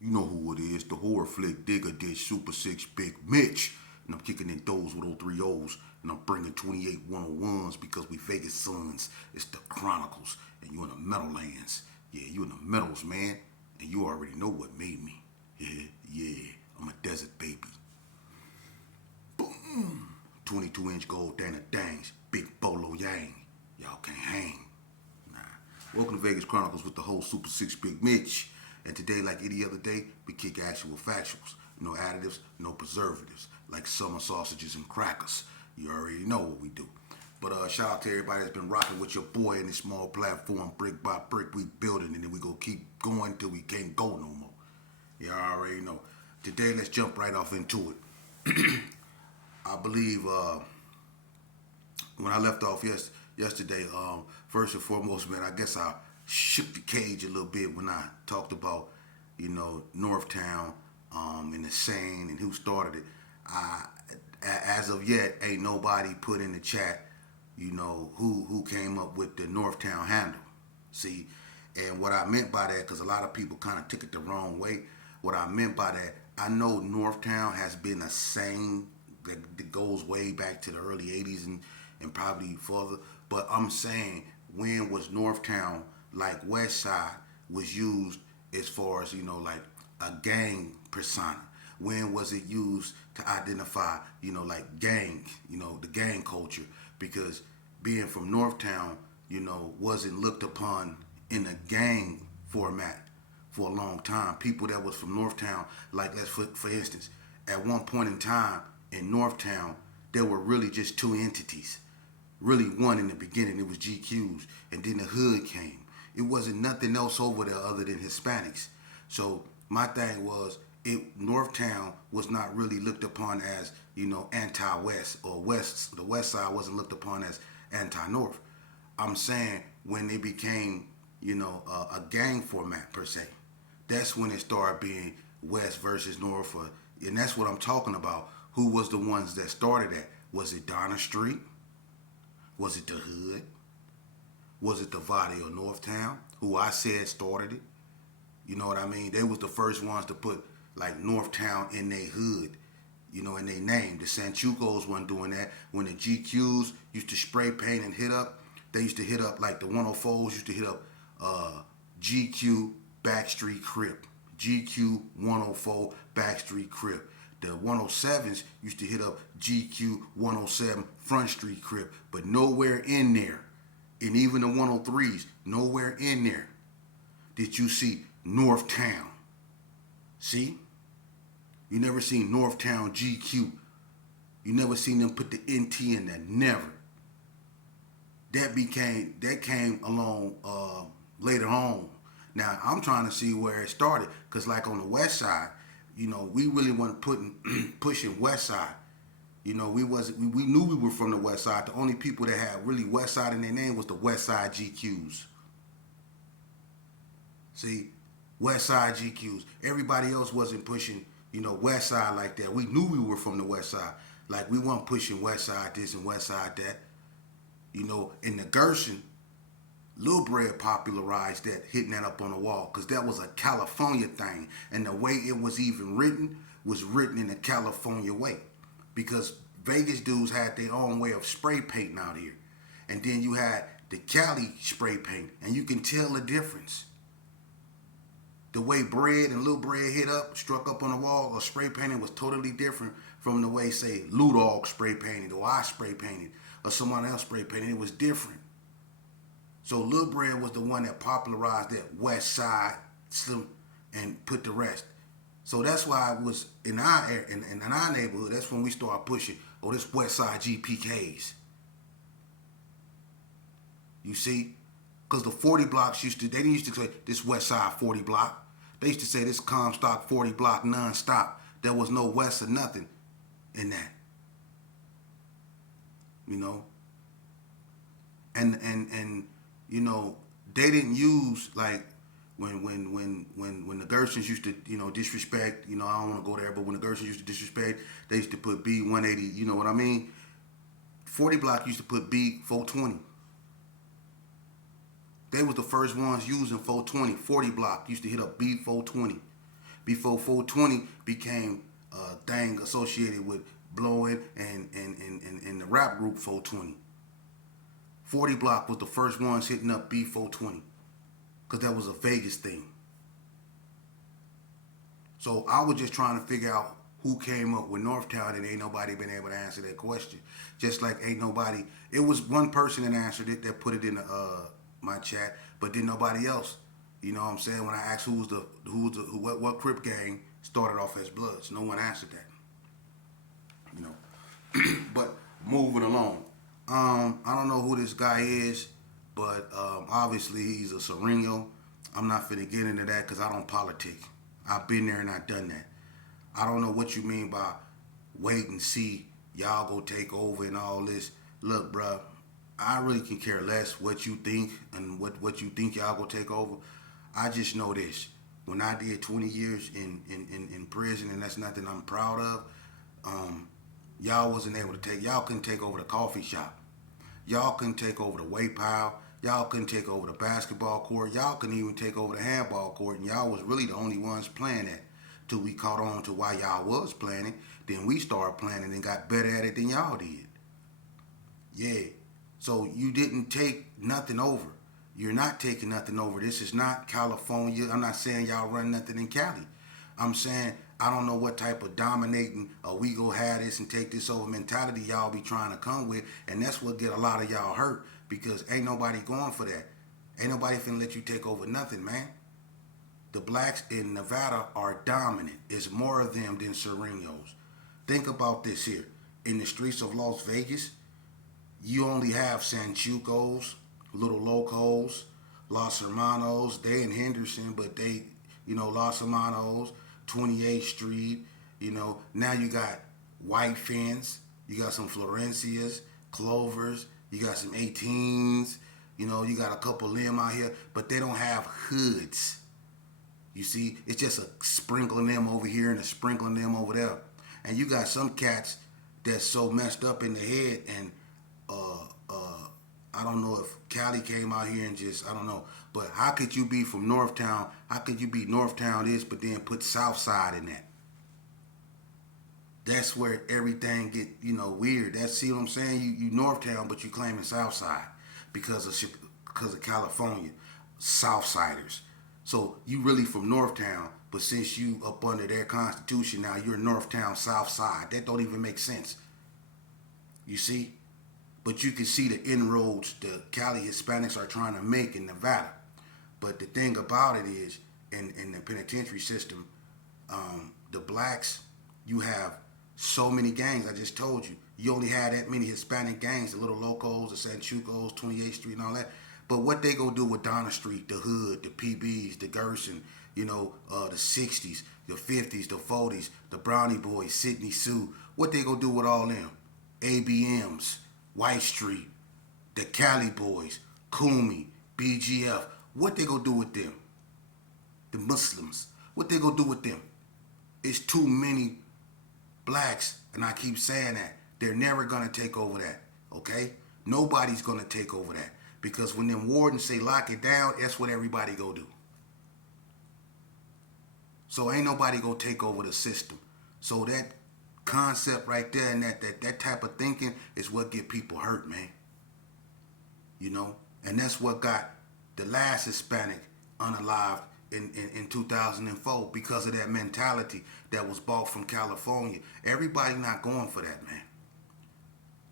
You know who it is, the horror flick digger dish Super 6 Big Mitch. And I'm kicking in those with 03 O's. And I'm bringing 28 101s because we Vegas sons. It's the Chronicles. And you in the Meadowlands. Yeah, you in the Meadows, man. And you already know what made me. Yeah. I'm a desert baby. Boom. 22-inch gold Dana Dangs. Big Bolo Yang. Y'all can't hang. Nah. Welcome to Vegas Chronicles with the whole Super 6 Big Mitch. And today, like any other day, we kick actual factuals. No additives, no preservatives. Like summer sausages and crackers. You already know what we do. But shout out to everybody that's been rocking with your boy in this small platform, brick by brick, we building, and then we go keep going till we can't go no more. You already know. Today, let's jump right off into it. I believe when I left off yesterday, first and foremost, man, I guess I shook the cage a little bit when I talked about, Northtown and the saying and who started it. As of yet, ain't nobody put in the chat, who came up with the Northtown handle. See, and what I meant by that, because a lot of people kind of took it the wrong way. What I meant by that, I know Northtown has been a saying that goes way back to the early 80s and probably further. But I'm saying, when was Northtown, like West Side, was used as far as, like a gang persona? When was it used to identify, like gang, the gang culture? Because being from Northtown, wasn't looked upon in a gang format for a long time. People that was from Northtown, like let's for instance, at one point in time in Northtown, there were really just two entities. Really one in the beginning, it was GQs, and then the hood came. It wasn't nothing else over there other than Hispanics. So my thing was, Northtown was not really looked upon as, anti-West, or West. The West Side wasn't looked upon as anti-North. I'm saying when it became, a gang format per se, that's when it started being West versus North, and that's what I'm talking about. Who was the ones that started that? Was it Donna Street? Was it the Hood? Was it the Valley of Northtown, who I said started it? You know what I mean? They was the first ones to put like Northtown in their hood, in their name. The Sanchukos weren't doing that. When the GQs used to spray paint and hit up, they used to hit up, like the 104s used to hit up GQ Backstreet Crip. GQ 104 Backstreet Crip. The 107s used to hit up GQ 107 Front Street Crip. But nowhere in there, and even the 103s, nowhere in there did you see Northtown. See? You never seen Northtown GQ. You never seen them put the NT in there. Never. That came along later on. Now I'm trying to see where it started, because like on the West Side, we really weren't pushing West Side. We knew we were from the West Side. The only people that had really West Side in their name was the West Side GQs. See, West Side GQs. Everybody else wasn't pushing, West Side like that. We knew we were from the West Side. Like, we weren't pushing West Side this and West Side that. In the Gershon, Lil Bread popularized that, hitting that up on the wall, because that was a California thing. And the way it was even written was written in a California way. Because Vegas dudes had their own way of spray painting out here. And then you had the Cali spray paint, and you can tell the difference. The way Bread and Lil Bread struck up on the wall, or spray painting, was totally different from the way, say, Lou Dog spray painted, or I spray painted, or someone else spray painted. It was different. So Lil Bread was the one that popularized that West Side and put the rest. So that's why it was in our neighborhood. That's when we started pushing. Oh, this West Side GPKs. You see, because the 40 blocks they didn't used to say this West Side 40 block. They used to say this Comstock 40 block non-stop. There was no West or nothing in that. And they didn't use, like, when the Gershons used to, disrespect, I don't want to go there, but when the Gershons used to disrespect, they used to put B180, you know what I mean? 40 block used to put B420. They was the first ones using 420. 40 block used to hit up B420. before 420 became a thing associated with blowing and the rap group 420. 40 Block was the first ones hitting up B420 because that was a Vegas thing. So I was just trying to figure out who came up with Northtown, and ain't nobody been able to answer that question. Just like ain't nobody, it was one person that answered it that put it in my chat, but then nobody else. You know what I'm saying? When I asked what Crip gang started off as Bloods, no one answered that. You know, but moving along. I don't know who this guy is, but obviously he's a Sereno. I'm not finna get into that because I don't politic. I've been there and I've done that. I don't know what you mean by wait and see, y'all go take over and all this. Look, bruh, I really can care less what you think and what you think y'all go take over. I just know this. When I did 20 years in prison, and that's nothing I'm proud of, y'all wasn't able to y'all couldn't take over the coffee shop. Y'all couldn't take over the weight pile. Y'all couldn't take over the basketball court. Y'all couldn't even take over the handball court. And y'all was really the only ones playing that. Till we caught on to why y'all was playing it. Then we started playing it and got better at it than y'all did. Yeah. So you didn't take nothing over. You're not taking nothing over. This is not California. I'm not saying y'all run nothing in Cali. I'm saying I don't know what type of dominating we go have this and take this over mentality y'all be trying to come with, and that's what get a lot of y'all hurt because ain't nobody going for that. Ain't nobody finna let you take over nothing, man. The blacks in Nevada are dominant. It's more of them than Serenos. Think about this here. In the streets of Las Vegas, you only have Sanchucos, Little Locos, Los Hermanos. They in Henderson, but they, Los Hermanos, 28th Street. Now you got White Fins. You got some Florencias, Clovers. You got some 18s. You got a couple of them out here, but they don't have hoods. You see, it's just a sprinkling them over here and a sprinkling them over there. And you got some cats that's so messed up in the head and I don't know if Cali came out here and just, I don't know. But how could you be from Northtown? How could you be Northtown this, but then put Southside in that? That's where everything get, weird. See what I'm saying? You Northtown, but you claiming Southside because of California. Southsiders. So you really from Northtown, but since you up under their constitution now, you're Northtown Southside. That don't even make sense. You see? But you can see the inroads the Cali Hispanics are trying to make in Nevada. But the thing about it is, in the penitentiary system, the blacks, you have so many gangs. I just told you. You only had that many Hispanic gangs, the Little Locos, the Sanchucos, 28th Street and all that. But what they gonna do with Donna Street, the Hood, the PBs, the Gerson, the 60s, the 50s, the 40s, the Brownie Boys, Sydney Sue, what they gonna do with all them? ABMs, White Street, the Cali Boys, Kumi, BGF, what they gonna do with them? The Muslims, what they gonna do with them? It's too many blacks, and I keep saying that. They're never gonna take over that, okay? Nobody's gonna take over that. Because when them wardens say lock it down, that's what everybody go do. So ain't nobody gonna take over the system. So that concept right there and that type of thinking is what get people hurt, man. And that's what got the last Hispanic unalived in 2004 because of that mentality that was bought from California. Everybody not going for that, man.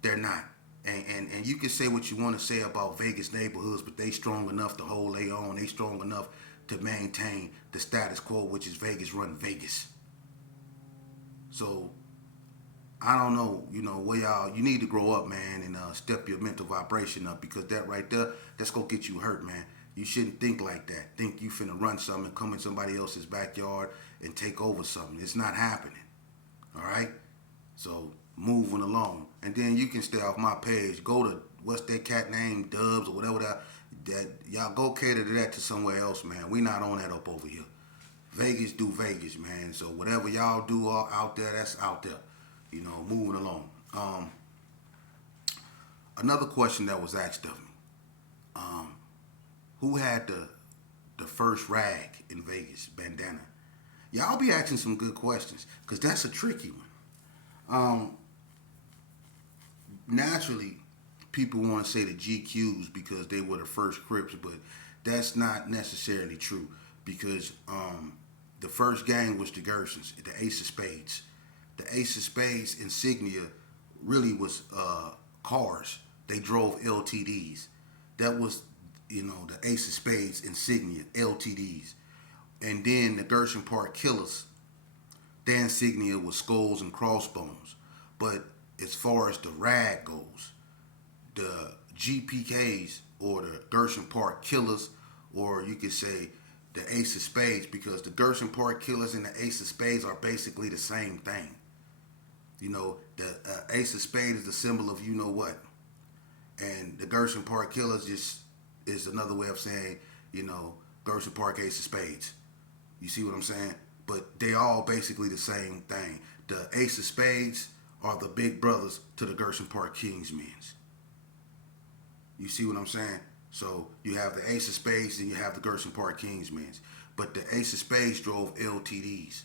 They're not. And you can say what you want to say about Vegas neighborhoods, but they strong enough to hold their own. They strong enough to maintain the status quo, which is Vegas run Vegas. So I don't know, where y'all, you need to grow up, man, and step your mental vibration up because that right there, that's gonna get you hurt, man. You shouldn't think like that. Think you finna run something and come in somebody else's backyard and take over something. It's not happening. All right? So moving along. And then you can stay off my page. Go to, what's that cat name, Dubs or whatever that y'all go cater to that to somewhere else, man. We not on that up over here. Vegas do Vegas, man. So whatever y'all do out there, that's out there. Moving along. Another question that was asked of me. Who had the first rag in Vegas, bandana? Y'all be asking some good questions because that's a tricky one. Um, Naturally, people want to say the GQs because they were the first Crips, but that's not necessarily true because the first gang was the Gersons, the Ace of Spades. The Ace of Spades insignia really was cars. They drove LTDs. That was, the Ace of Spades insignia, LTDs. And then the Gershon Park Killers, their insignia was skulls and crossbones. But as far as the rag goes, the GPKs or the Gershon Park Killers, or you could say the Ace of Spades, because the Gershon Park Killers and the Ace of Spades are basically the same thing. The Ace of Spades is the symbol of you know what, and the Gershon Park Killers just is another way of saying, Gershon Park Ace of Spades. You see what I'm saying? But they all basically the same thing. The Ace of Spades are the big brothers to the Gershon Park Kingsmen's. You see what I'm saying? So you have the Ace of Spades and you have the Gershon Park Kingsmen's. But the Ace of Spades drove LTDs.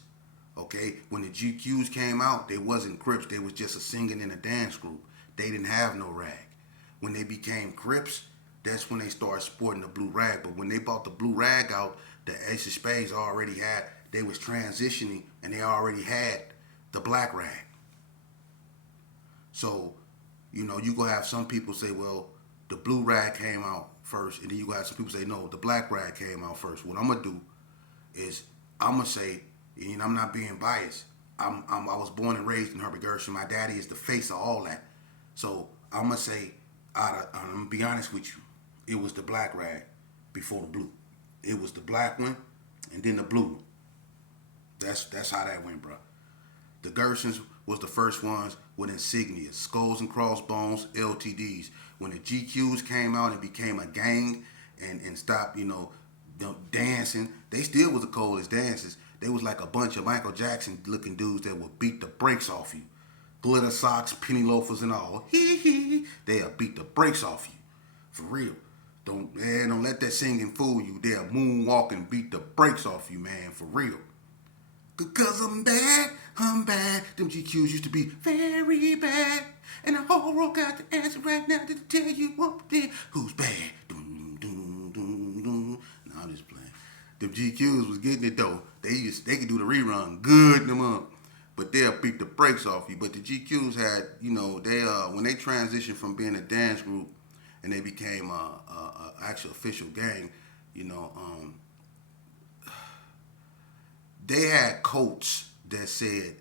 Okay? When the GQs came out, they wasn't Crips. They was just a singing and a dance group. They didn't have no rag. When they became Crips, that's when they started sporting the blue rag. But when they bought the blue rag out, the Ace of Spades already had, they was transitioning and they already had the black rag. So, you gonna have some people say, well, the blue rag came out first, and then you gonna have some people say, no, the black rag came out first. What I'm gonna do is I'm gonna say, and I'm not being biased. I was born and raised in Herbert Gershon. My daddy is the face of all that. So I'm gonna say, I'm gonna be honest with you. It was the black rag before the blue. It was the black one, and then the blue one. That's how that went, bro. The Gershons was the first ones with insignias, skulls and crossbones, LTDs. When the GQs came out and became a gang and stopped, dancing, they still was the coldest dancers. They was like a bunch of Michael Jackson looking dudes that would beat the brakes off you. Glitter socks, penny loafers and all. They'll beat the brakes off you. For real. Don't let that singing fool you. They'll moonwalk and beat the brakes off you, man. For real. Because I'm bad. Them GQs used to be very bad. And the whole world got the answer right now to tell you what did. Who's bad? Doom, doom, doom, doom. No, I'm just playing. Them GQs was getting it though. They could do the rerun. Good them up. But they'll beat the brakes off you. But the GQs had, they when they transitioned from being a dance group and they became a actual official gang, they had coats that said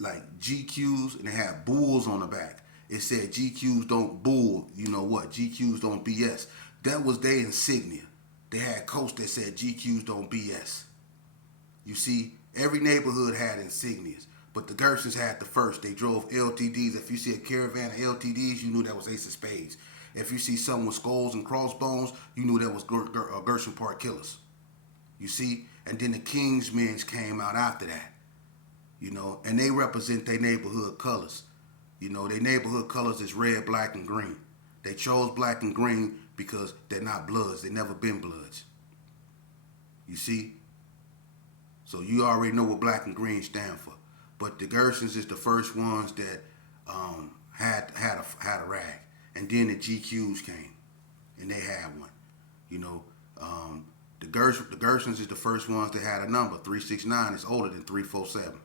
like GQs and they had bulls on the back. It said GQs don't bull, you know what? GQs don't BS. That was their insignia. They had coats that said GQs don't BS. You see, every neighborhood had insignias, but the Gersons had the first. They drove LTDs. If you see a caravan of LTDs, you knew that was Ace of Spades. If you see something with skulls and crossbones, you knew that was Gershon Park Killers. You see, and then the Kingsmen's came out after that. And they represent their neighborhood colors. Their neighborhood colors is red, black, and green. They chose black and green because they're not Bloods. They never been Bloods. You see? So you already know what black and green stand for. But the Gersons is the first ones that had a rag. And then the GQs came, and they had one. The Gersons is the first ones that had a number. 369 is older than 347.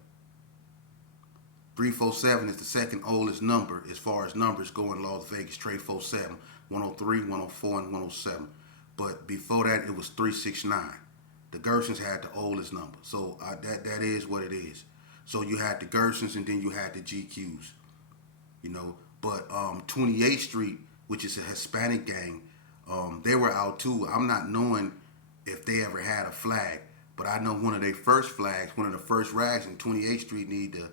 347 is the second oldest number as far as numbers go in Las Vegas. Trade 47, 103, 104, and 107. But before that, it was 369. The Gersons had the oldest number. So that is what it is. So you had the Gersons and then you had the GQs. But 28th Street, which is a Hispanic gang, they were out too. I'm not knowing if they ever had a flag, but I know one of their first flags, one of the first rags in 28th Street need to,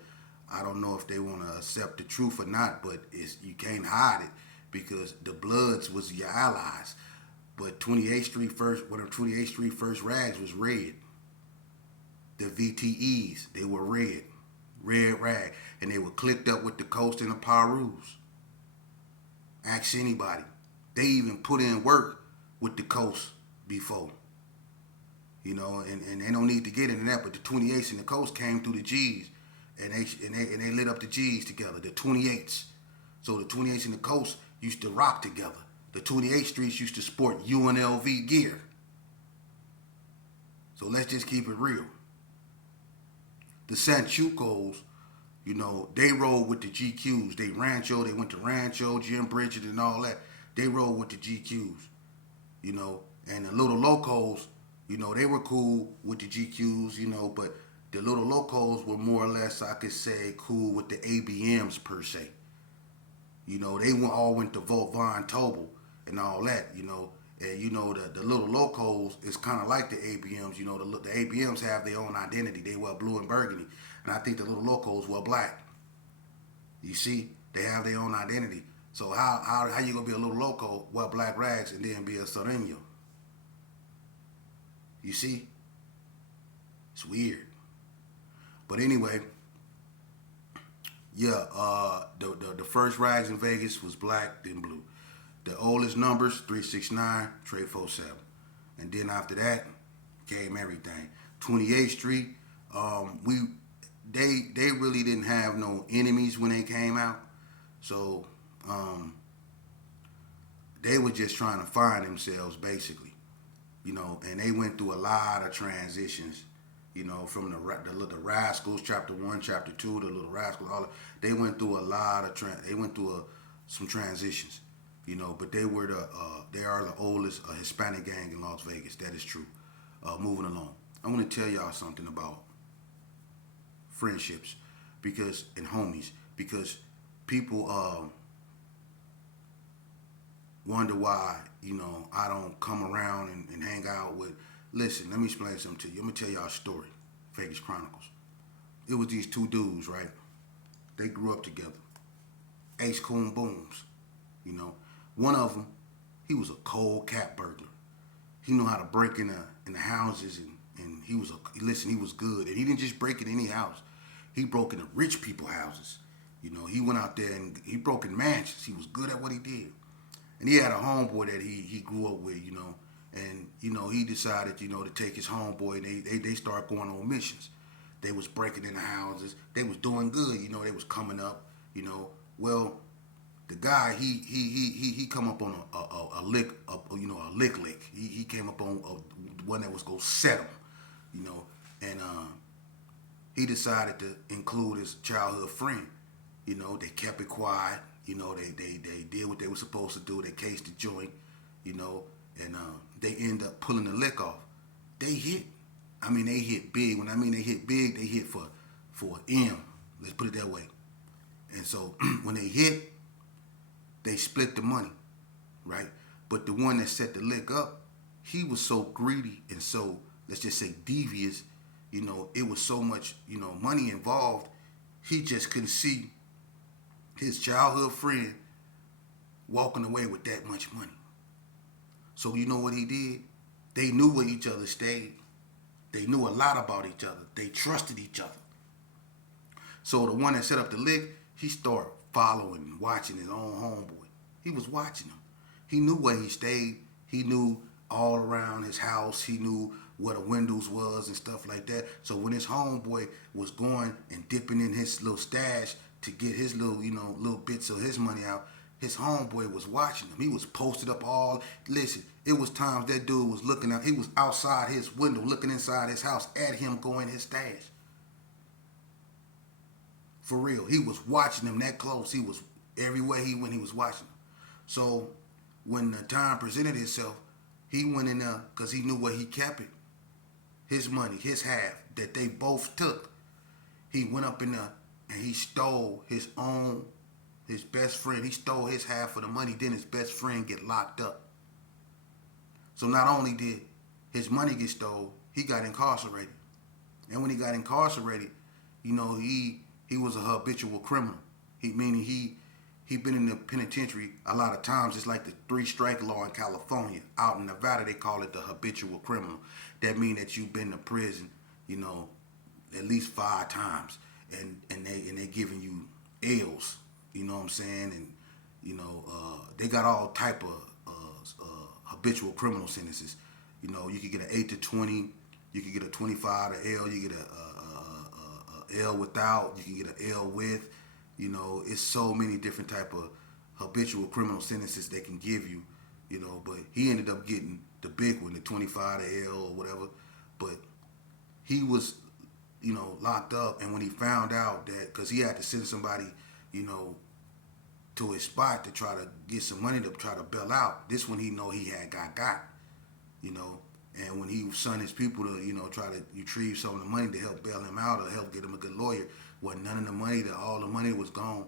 I don't know if they want to accept the truth or not, but you can't hide it because the Bloods was your allies. But 28th Street first, one of 28th Street first rags was red. The VTEs, they were red rag, and they were clicked up with the Coast and the Pirus. Ask anybody. They even put in work with the Coast before. and they don't need to get into that. But the 28s and the coast came through the G's, and they lit up the G's together. The 28s, so the 28s and the coast used to rock together. The 28th Streets used to sport UNLV gear. So let's just keep it real. The Sanchucos, they rolled with the GQs. They went to Rancho, Jim Bridget, and all that. They rolled with the GQs, and the Little Locos, they were cool with the GQs, but the Little Locos were more or less, I could say, cool with the ABMs per se. They all went to Von Tobel and all that, and the Little Locos is kind of like the ABMs. The ABMs have their own identity. They wear blue and burgundy, and I think the Little Locos wear black. You see, they have their own identity. So how you gonna be a Little Loco, wear black rags, and then be a Sereno? You see, it's weird. But anyway, yeah, the first rags in Vegas was black, then blue. The oldest numbers, 369, Trade 47. And then after that came everything. 28th Street, they really didn't have no enemies when they came out. So they were just trying to find themselves basically. And they went through a lot of transitions. From the Rascals, chapter 1, chapter 2, the Little Rascals, they went through a lot of some transitions. But they are the oldest Hispanic gang in Las Vegas. That is true. Moving along, I want to tell y'all something about friendships, and homies, because people wonder why I don't come around and hang out with. Listen, let me explain something to you. I'm gonna tell y'all a story. Vegas Chronicles. It was these two dudes, right? They grew up together. Ace Coon Booms. One of them, he was a cold cat burglar. He knew how to break in the houses, and he was good. And he didn't just break in any house. He broke into rich people houses. He went out there and he broke in mansions. He was good at what he did. And he had a homeboy that he grew up with, and he decided, to take his homeboy, and they started going on missions. They was breaking into houses. They was doing good, they was coming up, Well, the guy he come up on a lick, a lick. He came up on one that was gonna set him, and he decided to include his childhood friend. They kept it quiet. They did what they were supposed to do. They cased the joint, and they end up pulling the lick off. They hit. They hit big. When they hit big, they hit for M. Let's put it that way. And so when they hit, they split the money, right? But the one that set the lick up, he was so greedy and so, let's just say, devious. It was so much, money involved. He just couldn't see his childhood friend walking away with that much money. So you know what he did? They knew where each other stayed. They knew a lot about each other. They trusted each other. So the one that set up the lick, he started following and watching his own homeboy. He was watching him. He knew where he stayed. He knew all around his house. He knew where the windows was and stuff like that. So when his homeboy was going and dipping in his little stash to get his little bits of his money out, his homeboy was watching him. He was posted up all. Listen, it was times that dude was looking out. He was outside his window, looking inside his house at him going his stash. For real, he was watching him that close. He was everywhere he went. He was watching him. So when the time presented itself, he went in there because he knew where he kept it. His money, his half that they both took. He went up in there and he stole his best friend. He stole his half of the money. Then his best friend get locked up. So not only did his money get stole, he got incarcerated. And when he got incarcerated, he was a habitual criminal. Meaning he been in the penitentiary a lot of times. It's like the 3-strike law in California. Out in Nevada, they call it the habitual criminal. That means that you've been to prison, at least 5 times, and they giving you L's. You know what I'm saying? And they got all type of habitual criminal sentences. You could get an 8 to 20. You can get a 25 to L. You get a L without. You can get an L with. You know, it's so many different type of habitual criminal sentences they can give you. You know, but he ended up getting the big one, the 25 to L or whatever. But he was, you know, locked up, and when he found out that, because he had to send somebody, you know, to his spot to try to get some money to try to bail out. This one he know he had got, you know. And when he sent his people to, you know, try to retrieve some of the money to help bail him out or help get him a good lawyer, wasn't none of the money, that all the money was gone.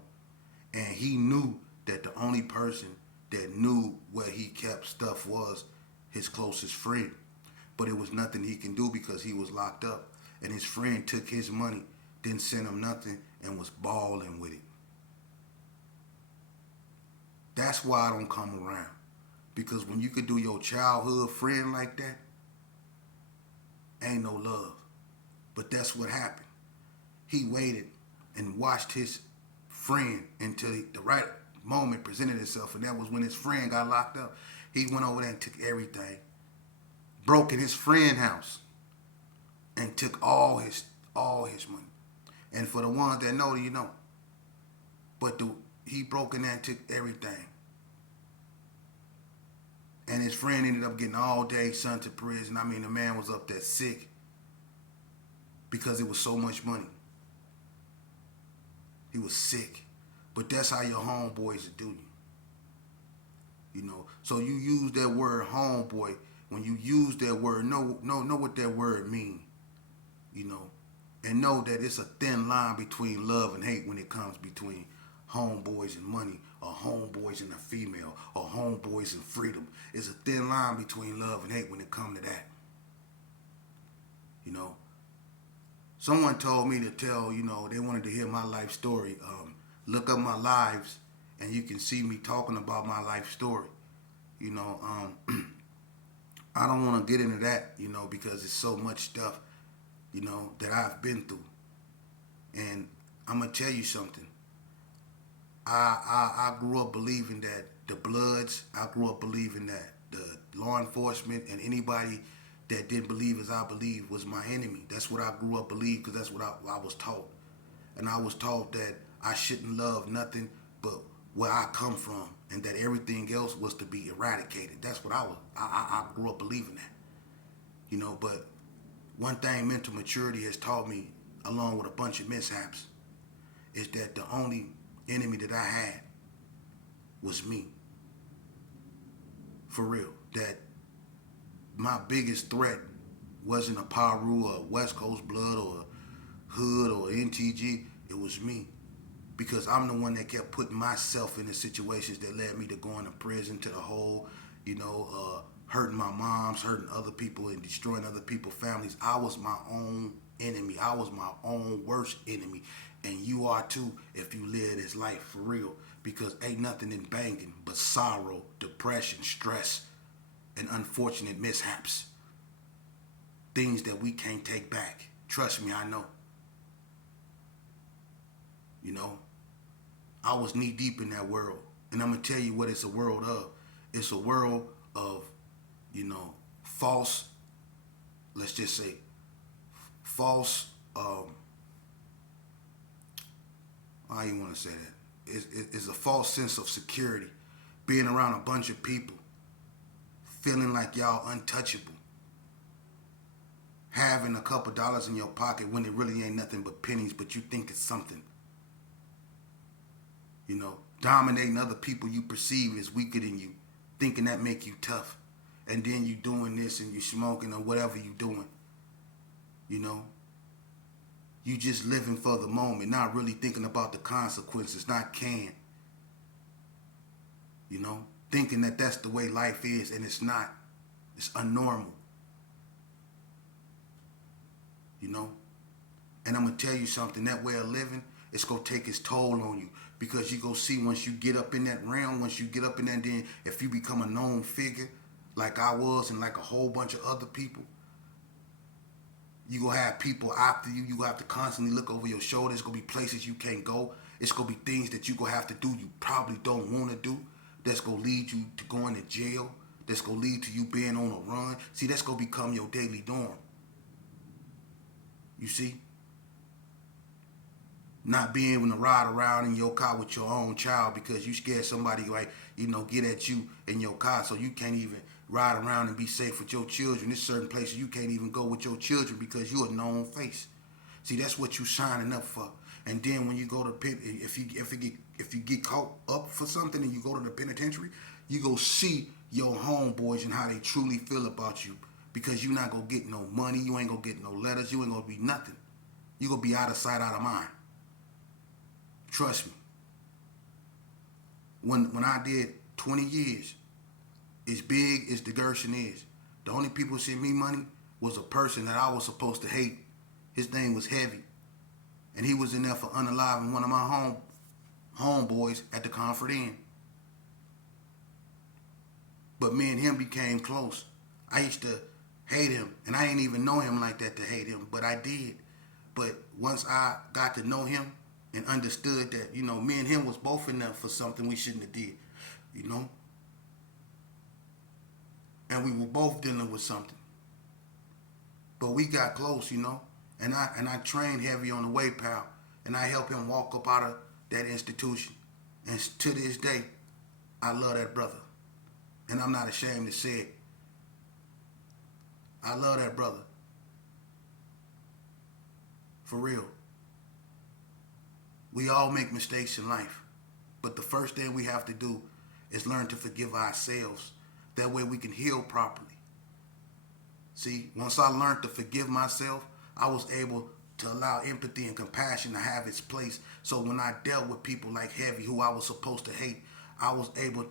And he knew that the only person that knew where he kept stuff was his closest friend. But it was nothing he can do because he was locked up. And his friend took his money, didn't send him nothing, and was balling with it. That's why I don't come around. Because when you could do your childhood friend like that, ain't no love. But that's what happened. He waited and watched his friend until the right moment presented itself, and that was when his friend got locked up. He went over there and took everything, broke in his friend's house, and took all his money. And for the ones that know, you know. But he broke in there and took everything. And his friend ended up getting all day sent to prison. I mean, the man was up there sick because it was so much money. He was sick. But that's how your homeboys will do you. You know, so you use that word homeboy. When you use that word, know what that word mean. You know, and know that it's a thin line between love and hate when it comes between homeboys and money, or homeboys and a female, or homeboys and freedom. It's a thin line between love and hate when it comes to that. You know, someone told me to tell, you know, they wanted to hear my life story. Look up my lives, and you can see me talking about my life story. You know, I don't want to get into that, you know, because it's so much stuff, you know, that I've been through. And I'm going to tell you something. I grew up believing that the Bloods, I grew up believing that the law enforcement and anybody that didn't believe as I believe was my enemy. That's what I grew up believing, because that's what I was taught. And I was taught that I shouldn't love nothing but where I come from, and that everything else was to be eradicated. That's what I grew up believing that. You know, but one thing mental maturity has taught me, along with a bunch of mishaps, is that the only enemy that I had was me. For real. That my biggest threat wasn't a Paru or a West Coast Blood or a Hood or NTG. It was me. Because I'm the one that kept putting myself in the situations that led me to going to prison, to the hole, you know, hurting my moms, hurting other people, and destroying other people's families. I was my own enemy. I was my own worst enemy. And you are too, if you live this life for real. Because ain't nothing in banging but sorrow, depression, stress, and unfortunate mishaps. Things that we can't take back. Trust me, I know. You know, I was knee deep in that world. And I'm going to tell you what it's a world of. It's a world of, you know, false, let's just say, false, I don't even want to say that. It's a false sense of security. Being around a bunch of people. Feeling like y'all untouchable. Having a couple dollars in your pocket when it really ain't nothing but pennies, but you think it's something. You know, dominating other people you perceive as weaker than you, thinking that make you tough. And then you doing this and you smoking or whatever you doing. You know, you just living for the moment, not really thinking about the consequences, not caring. You know, thinking that that's the way life is, and it's not. It's unnormal. You know, and I'm going to tell you something, that way of living, it's going to take its toll on you. Because you go see, once you get up in that realm, once you get up in that, then if you become a known figure, like I was and like a whole bunch of other people, you going to have people after you. You going to have to constantly look over your shoulder. It's going to be places you can't go. It's going to be things that you going to have to do you probably don't want to do. That's going to lead you to going to jail. That's going to lead to you being on a run. See, that's going to become your daily norm. You see? Not being able to ride around in your car with your own child because you scared somebody like, get at you in your car, so you can't even ride around and be safe with your children. There's certain places you can't even go with your children because you're a known face. See, that's what you signing up for. And then when you go to if you get caught up for something and you go to the penitentiary, you go see your homeboys and how they truly feel about you, because you're not gonna get no money, you ain't gonna get no letters, you ain't gonna be nothing. You gonna be out of sight, out of mind. Trust me. When I did 20 years, as big as the Gershon is, the only people who sent me money was a person that I was supposed to hate. His name was Heavy. And he was in there for unaliving one of my homeboys at the Comfort Inn. But me and him became close. I used to hate him, and I didn't even know him like that to hate him, but I did. But once I got to know him and understood that, me and him was both in there for something we shouldn't have did, and we were both dealing with something. But we got close, and I trained Heavy on the way, pal, and I helped him walk up out of that institution. And to this day, I love that brother. And I'm not ashamed to say it. I love that brother. For real. We all make mistakes in life. But the first thing we have to do is learn to forgive ourselves. That way we can heal properly. See, once I learned to forgive myself, I was able to allow empathy and compassion to have its place. So when I dealt with people like Heavy, who I was supposed to hate, I was able to